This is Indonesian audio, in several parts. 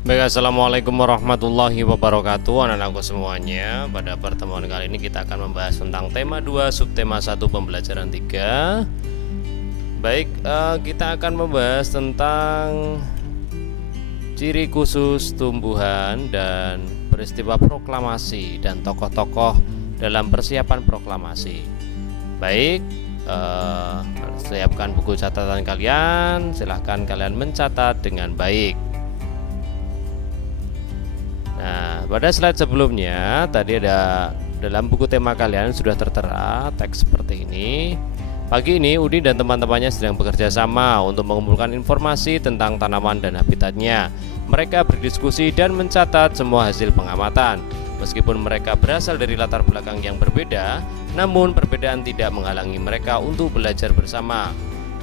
Baik, assalamualaikum warahmatullahi wabarakatuh anak-anakku semuanya. Pada pertemuan kali ini kita akan membahas tentang tema 2 subtema 1 pembelajaran 3. Baik, kita akan membahas tentang ciri khusus tumbuhan dan peristiwa proklamasi dan tokoh-tokoh dalam persiapan proklamasi. Baik, siapkan buku catatan kalian, silahkan kalian mencatat dengan baik. Nah, pada slide sebelumnya tadi ada dalam buku tema kalian sudah tertera teks seperti ini. Pagi ini Udin dan teman-temannya sedang bekerja sama untuk mengumpulkan informasi tentang tanaman dan habitatnya. Mereka berdiskusi dan mencatat semua hasil pengamatan. Meskipun mereka berasal dari latar belakang yang berbeda, namun perbedaan tidak menghalangi mereka untuk belajar bersama.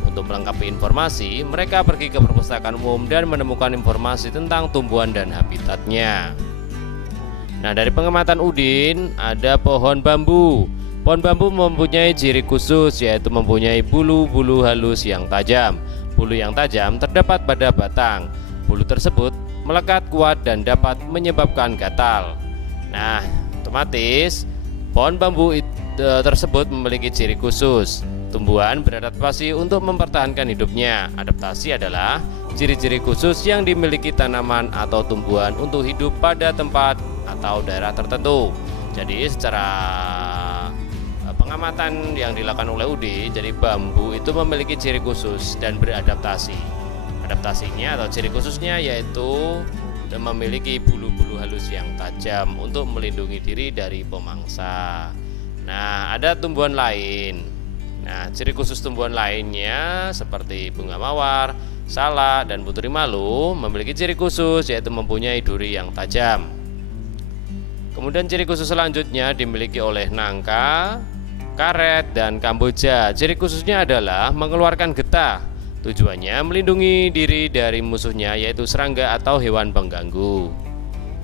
Untuk melengkapi informasi, mereka pergi ke perpustakaan umum dan menemukan informasi tentang tumbuhan dan habitatnya. Nah, dari pengamatan Udin ada pohon bambu. Pohon bambu mempunyai ciri khusus, yaitu mempunyai bulu-bulu halus yang tajam. Bulu yang tajam terdapat pada batang. Bulu tersebut melekat kuat dan dapat menyebabkan gatal. Nah, otomatis pohon bambu tersebut memiliki ciri khusus. Tumbuhan beradaptasi untuk mempertahankan hidupnya. Adaptasi adalah ciri-ciri khusus yang dimiliki tanaman atau tumbuhan untuk hidup pada tempat atau daerah tertentu. Jadi secara pengamatan yang dilakukan oleh Udi, jadi bambu itu memiliki ciri khusus dan beradaptasi. Adaptasinya atau ciri khususnya yaitu memiliki bulu-bulu halus yang tajam untuk melindungi diri dari pemangsa. Nah, ada tumbuhan lain. Nah, ciri khusus tumbuhan lainnya seperti bunga mawar, salak, dan putri malu memiliki ciri khusus yaitu mempunyai duri yang tajam. Kemudian ciri khusus selanjutnya dimiliki oleh nangka, karet, dan kamboja. Ciri khususnya adalah mengeluarkan getah. Tujuannya melindungi diri dari musuhnya yaitu serangga atau hewan pengganggu.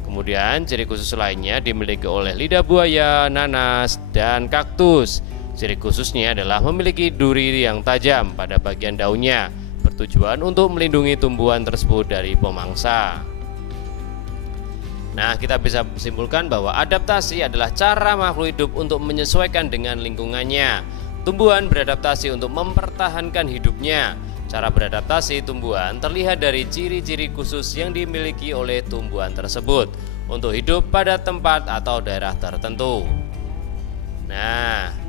Kemudian ciri khusus lainnya dimiliki oleh lidah buaya, nanas, dan kaktus. Ciri khususnya adalah memiliki duri yang tajam pada bagian daunnya, bertujuan untuk melindungi tumbuhan tersebut dari pemangsa. Nah, kita bisa simpulkan bahwa adaptasi adalah cara makhluk hidup untuk menyesuaikan dengan lingkungannya. Tumbuhan beradaptasi untuk mempertahankan hidupnya. Cara beradaptasi tumbuhan terlihat dari ciri-ciri khusus yang dimiliki oleh tumbuhan tersebut untuk hidup pada tempat atau daerah tertentu. Nah,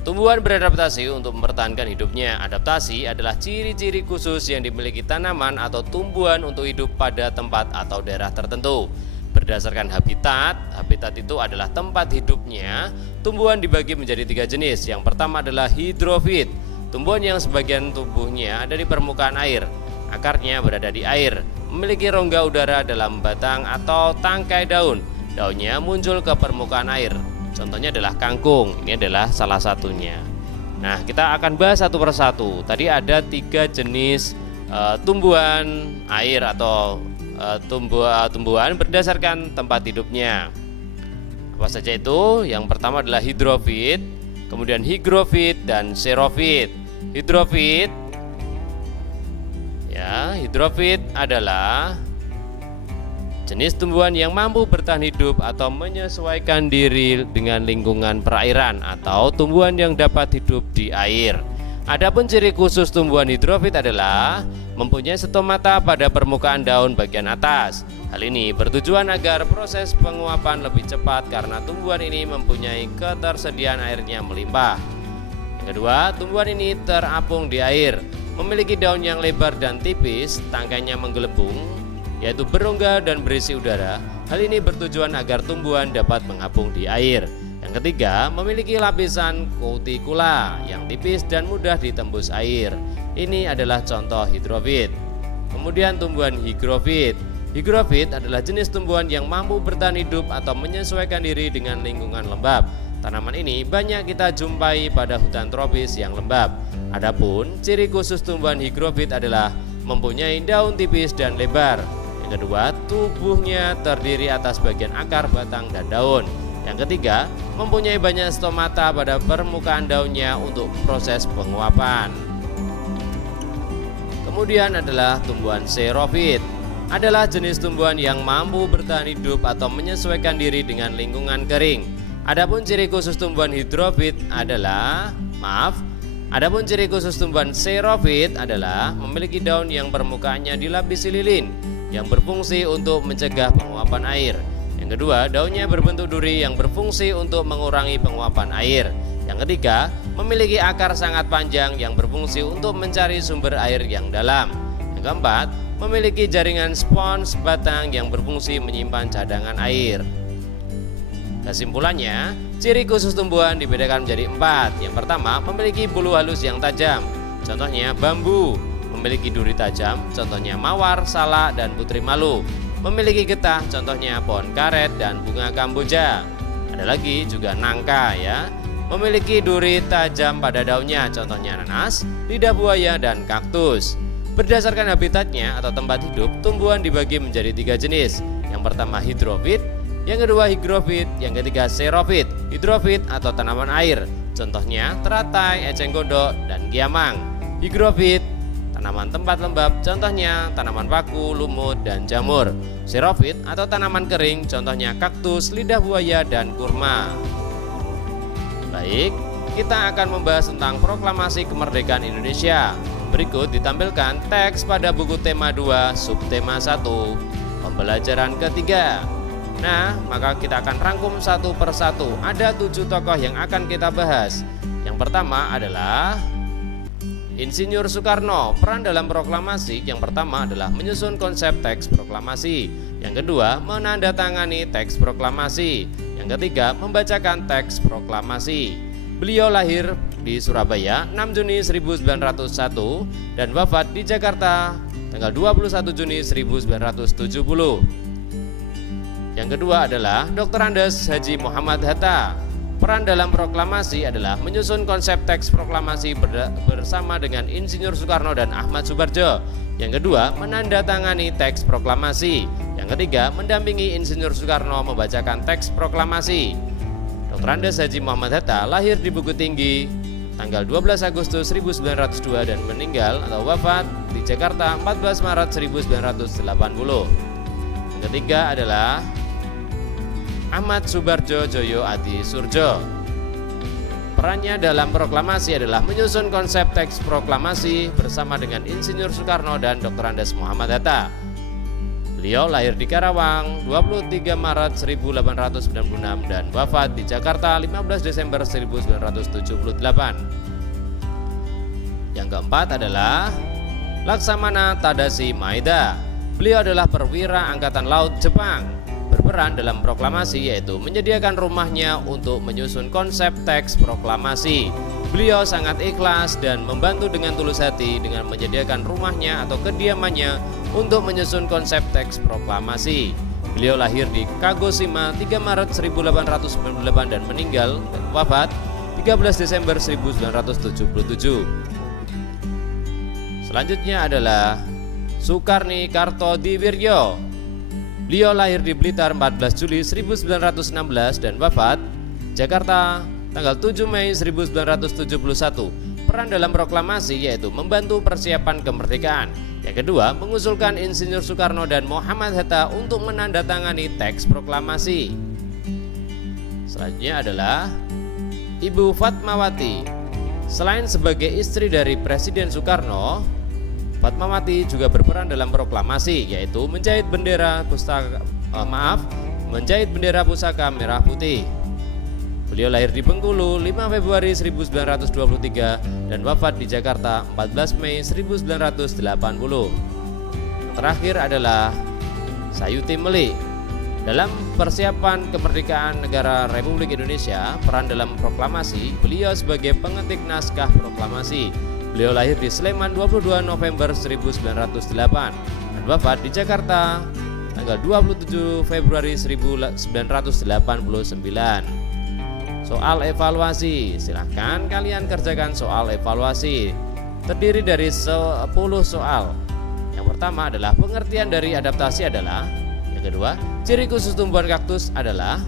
tumbuhan beradaptasi untuk mempertahankan hidupnya. Adaptasi adalah ciri-ciri khusus yang dimiliki tanaman atau tumbuhan untuk hidup pada tempat atau daerah tertentu. Berdasarkan habitat itu adalah tempat hidupnya. Tumbuhan dibagi menjadi 3 jenis. Yang pertama adalah hidrofit. Tumbuhan yang sebagian tubuhnya ada di permukaan air. Akarnya berada di air, memiliki rongga udara dalam batang atau tangkai daun. Daunnya muncul ke permukaan air. Contohnya adalah kangkung, ini adalah salah satunya. Nah, kita akan bahas satu persatu. Tadi ada 3 jenis tumbuhan air atau tumbuhan berdasarkan tempat hidupnya. Apa saja itu? Yang pertama adalah hidrofit, kemudian higrofit, dan xerofit. Hidrofit adalah jenis tumbuhan yang mampu bertahan hidup atau menyesuaikan diri dengan lingkungan perairan atau tumbuhan yang dapat hidup di air. Adapun ciri khusus tumbuhan hidrofit adalah mempunyai stomata pada permukaan daun bagian atas. Hal ini bertujuan agar proses penguapan lebih cepat karena tumbuhan ini mempunyai ketersediaan airnya melimpah. Yang kedua, tumbuhan ini terapung di air, memiliki daun yang lebar dan tipis, tangkainya menggelembung, yaitu berongga dan berisi udara. Hal ini bertujuan agar tumbuhan dapat mengapung di air. Yang ketiga, memiliki lapisan kutikula yang tipis dan mudah ditembus air. Ini adalah contoh hidrofit. Kemudian tumbuhan higrofit. Higrofit adalah jenis tumbuhan yang mampu bertahan hidup atau menyesuaikan diri dengan lingkungan lembab. Tanaman ini banyak kita jumpai pada hutan tropis yang lembab. Adapun ciri khusus tumbuhan higrofit adalah mempunyai daun tipis dan lebar. Yang kedua, tubuhnya terdiri atas bagian akar, batang, dan daun. Yang ketiga, mempunyai banyak stomata pada permukaan daunnya untuk proses penguapan. Kemudian adalah tumbuhan xerofit. adalah jenis tumbuhan yang mampu bertahan hidup atau menyesuaikan diri dengan lingkungan kering. Adapun ciri khusus tumbuhan hidrofit adalah, adapun ciri khusus tumbuhan xeropit adalah memiliki daun yang permukaannya dilapisi lilin yang berfungsi untuk mencegah penguapan air. Yang kedua, daunnya berbentuk duri yang berfungsi untuk mengurangi penguapan air. Yang ketiga, memiliki akar sangat panjang yang berfungsi untuk mencari sumber air yang dalam. Yang keempat, memiliki jaringan spons batang yang berfungsi menyimpan cadangan air. Kesimpulannya, ciri khusus tumbuhan dibedakan menjadi 4. Yang pertama, memiliki bulu halus yang tajam. Contohnya bambu. Memiliki duri tajam. Contohnya mawar, salak, dan putri malu. Memiliki getah. Contohnya pohon karet dan bunga kamboja. Ada lagi juga nangka ya. Memiliki duri tajam pada daunnya, contohnya nanas, lidah buaya, dan kaktus. Berdasarkan habitatnya atau tempat hidup, tumbuhan dibagi menjadi 3 jenis. Yang pertama hidrofit, yang kedua higrofit, yang ketiga xeropit. Hidrofit atau tanaman air, contohnya teratai, eceng gondok, dan giamang. Higrofit, tanaman tempat lembab, contohnya tanaman paku, lumut, dan jamur. Xeropit atau tanaman kering, contohnya kaktus, lidah buaya, dan kurma. Baik, kita akan membahas tentang Proklamasi Kemerdekaan Indonesia. Berikut ditampilkan teks pada buku tema 2, subtema 1, pembelajaran ketiga. Nah, maka kita akan rangkum satu persatu. Ada 7 tokoh yang akan kita bahas. Yang pertama adalah Insinyur Soekarno. Peran dalam proklamasi yang pertama adalah menyusun konsep teks proklamasi. Yang kedua, menandatangani teks proklamasi. Yang ketiga, membacakan teks proklamasi. Beliau lahir di Surabaya 6 Juni 1901 dan wafat di Jakarta tanggal 21 Juni 1970. Yang kedua adalah Dr. Andes Haji Muhammad Hatta. Peran dalam proklamasi adalah menyusun konsep teks proklamasi bersama dengan Insinyur Soekarno dan Ahmad Subarjo. Yang kedua, menandatangani teks proklamasi. Yang ketiga, mendampingi Insinyur Soekarno membacakan teks proklamasi. Dr. Andes Haji Muhammad Hatta lahir di Bukit Tinggi tanggal 12 Agustus 1902 dan meninggal atau wafat di Jakarta 14 Maret 1980. Yang ketiga adalah Ahmad Subarjo Joyo Adi Surjo. Perannya dalam proklamasi adalah menyusun konsep teks proklamasi bersama dengan Insinyur Soekarno dan Dr. Andes Muhammad Hatta. Beliau lahir di Karawang 23 Maret 1896 dan wafat di Jakarta 15 Desember 1978. Yang keempat adalah Laksamana Tadashi Maeda. Beliau adalah perwira Angkatan Laut Jepang. Berperan dalam proklamasi yaitu menyediakan rumahnya untuk menyusun konsep teks proklamasi. Beliau sangat ikhlas dan membantu dengan tulus hati dengan menyediakan rumahnya atau kediamannya untuk menyusun konsep teks proklamasi. Beliau lahir di Kagoshima 3 Maret 1898 dan meninggal wafat 13 Desember 1977. Selanjutnya adalah Sukarni Kartodiwiryo. Beliau lahir di Blitar 14 Juli 1916 dan wafat Jakarta tanggal 7 Mei 1971. Peran dalam proklamasi yaitu membantu persiapan kemerdekaan. Yang kedua, mengusulkan Insinyur Soekarno dan Muhammad Hatta untuk menandatangani teks proklamasi. Selanjutnya adalah Ibu Fatmawati. Selain sebagai istri dari Presiden Soekarno, Fatmawati juga berperan dalam proklamasi yaitu menjahit bendera pusaka merah putih. Beliau lahir di Bengkulu 5 Februari 1923 dan wafat di Jakarta 14 Mei 1980. Yang terakhir adalah Sayuti Melik. Dalam persiapan kemerdekaan negara Republik Indonesia, peran dalam proklamasi, beliau sebagai pengetik naskah proklamasi. Beliau lahir di Sleman 22 November 1908 dan wafat di Jakarta tanggal 27 Februari 1989. Soal evaluasi, silahkan kalian kerjakan soal evaluasi. Terdiri dari 10 soal. Yang pertama adalah pengertian dari adaptasi adalah. Yang kedua, ciri khusus tumbuhan kaktus adalah.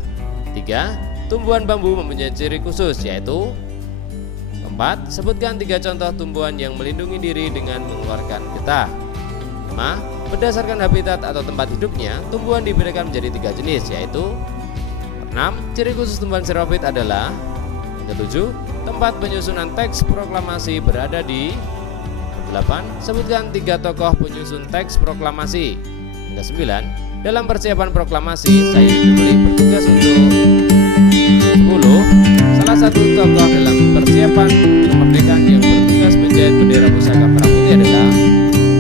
3. Tumbuhan bambu mempunyai ciri khusus yaitu. 4. Sebutkan 3 contoh tumbuhan yang melindungi diri dengan mengeluarkan getah. 5. Berdasarkan habitat atau tempat hidupnya, tumbuhan dibedakan menjadi 3 jenis, yaitu 6. Ciri khusus tumbuhan xerophyte adalah 7. Tempat penyusunan teks proklamasi berada di 8. Sebutkan 3 tokoh penyusun teks proklamasi. 9. Dalam persiapan proklamasi, saya diberi bertugas untuk 10. Salah satu tokoh dalam persiapan kemerdekaan yang bertugas menjahit bendera pusaka merah putih adalah.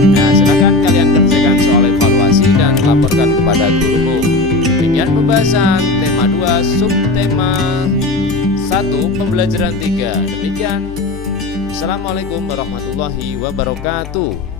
Nah, silakan kalian kerjakan soal evaluasi dan laporkan kepada gurumu. Demikian pembahasan tema 2 subtema 1 pembelajaran 3. Demikian. Assalamualaikum warahmatullahi wabarakatuh.